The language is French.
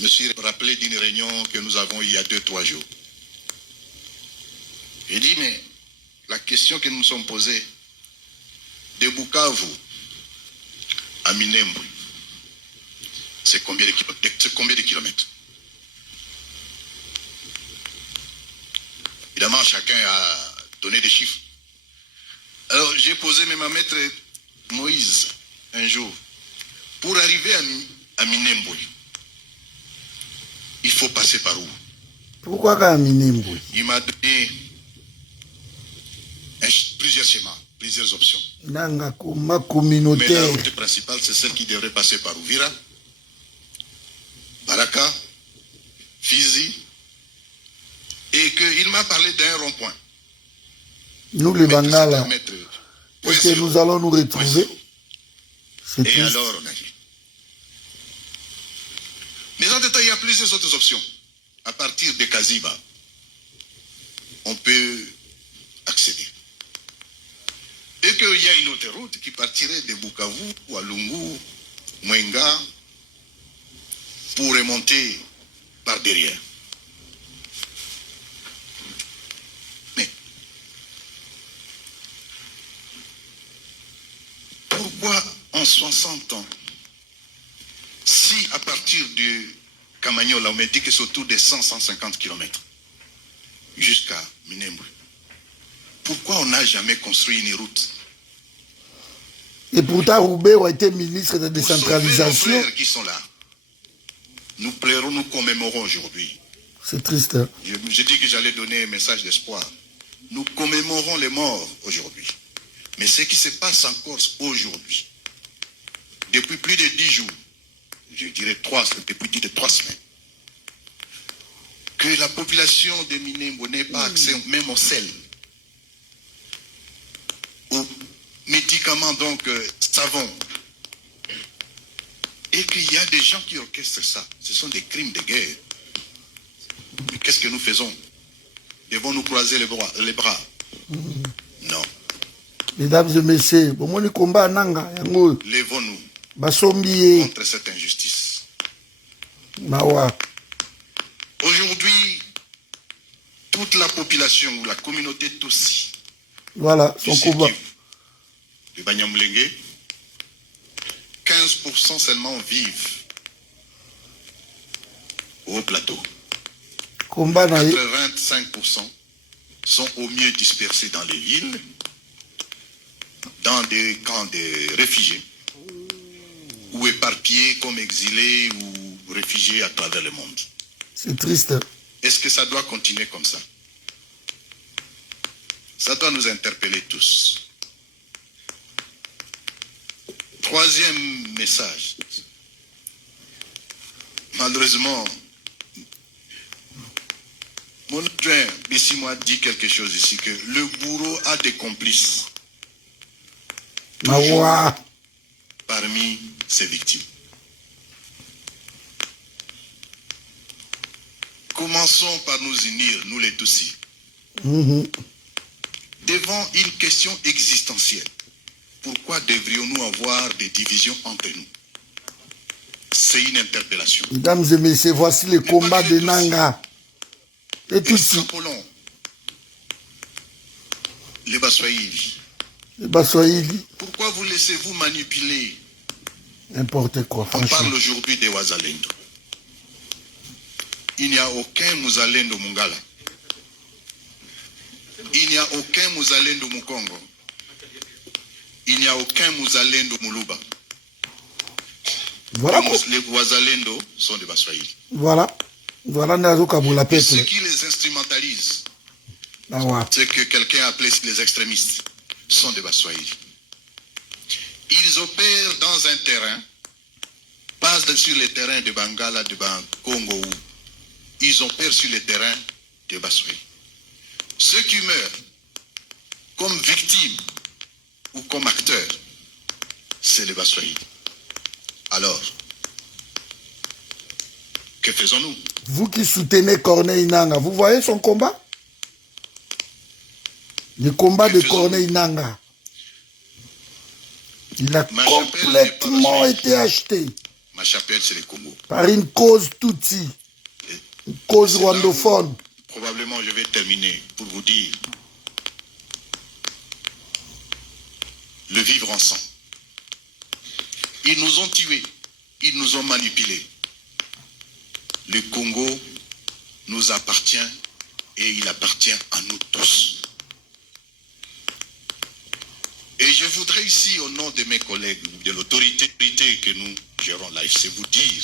me suis rappelé d'une réunion que nous avons il y a 2-3 jours. J'ai dit, mais la question que nous nous sommes posée, de Bukavu à Minembwe, c'est combien de kilomètres? Évidemment, chacun a donné des chiffres. Alors, j'ai posé même à Maître Moïse un jour, pour arriver à Minembwe, il faut passer par où? Pourquoi à Minembwe? Il m'a donné plusieurs schémas, plusieurs options. Nanga Mais communautaire. la route principale, c'est celle qui devrait passer par Uvira, Baraka, Fizi, et qu'il m'a parlé d'un rond-point. Nous les Bangala, est-ce que nous allons nous retrouver? C'est Et triste. alors, on a dit. Mais en détail, il y a plusieurs autres options. À partir de Kaziba, on peut accéder. Et qu'il y a une autre route qui partirait de Bukavu, Walungu, Mwenga, pour remonter par derrière. Mais pourquoi en 60 ans, si à partir de Kamanyola, on me dit que c'est autour de 100-150 km jusqu'à Minembwe, pourquoi on n'a jamais construit une route? Et pourtant, Roubaix a été ministre de Pour sauver nos décentralisation. frères qui sont là, nous pleurons, nous commémorons aujourd'hui. C'est triste. Hein? J'ai dit que j'allais donner un message d'espoir. Nous commémorons les morts aujourd'hui. Mais ce qui se passe en Corse aujourd'hui, depuis plus de 10 jours, je dirais depuis plus de 3 semaines, que la population de Minembwe n'ait pas accès même au sel, aux médicaments, donc savon, et qu'il y a des gens qui orchestrent ça. Ce sont des crimes de guerre. Mais qu'est-ce que nous faisons? Devons-nous croiser les bras? Non. Mesdames et messieurs, bon, moi, le combat nanga, yango, Levons-nous basombiye, contre cette injustice. mawa. Aujourd'hui, toute la population ou la communauté Tutsi Voilà, son combat. de Banyamulenge, 15% seulement vivent au plateau. Combat na 85% sont au mieux dispersés dans les villes, dans des camps de réfugiés, ou éparpillés comme exilés ou réfugiés à travers le monde. C'est triste. Est-ce que ça doit continuer comme ça? Ça doit nous interpeller tous. Troisième message. Malheureusement, mon adjoint Bessimo dit quelque chose ici, que le bourreau a des complices Mawa. parmi ses victimes. Commençons par nous unir, nous les Tutsis, devant une question existentielle. Pourquoi devrions-nous avoir des divisions entre nous? C'est une interpellation. Mesdames et messieurs, voici le combat de Nanga. Et tout ça. Extrapolons les Baswahili. Les Baswahili, Pourquoi vous laissez-vous manipuler? n'importe quoi, On parle franchement. aujourd'hui des Wazalendo. Il n'y a aucun Muzalendo Mungala. Il n'y a aucun Muzalendo Mukongo. Il n'y a aucun Muzalendo Muluba. Voilà, Les Wazalendo sont des Baswahili. voilà. Voilà, Nazo Kabula Et ceux peuple. qui les instrumentalisent, Mawa. ce que quelqu'un a appelé les extrémistes, sont des Baswahili. Ils opèrent dans un terrain, pas sur les terrains de Bangala, de Congo. Ils opèrent sur les terrains de Baswahili. Ceux qui meurent comme victimes ou comme acteurs, c'est les Baswahili. Alors, que faisons-nous? Vous qui soutenez Corneille Nanga, vous voyez son combat? Le combat de Corneille Nanga. Il a complètement été acheté. Ma chapelle, c'est le Congo. Par une cause Tutsi, une cause C'est là où, rwandophone. probablement, je vais terminer pour vous dire le vivre ensemble. Ils nous ont tués, ils nous ont manipulés. Le Congo nous appartient et il appartient à nous tous. Et je voudrais ici, au nom de mes collègues, de l'autorité que nous gérons l'AFC, vous dire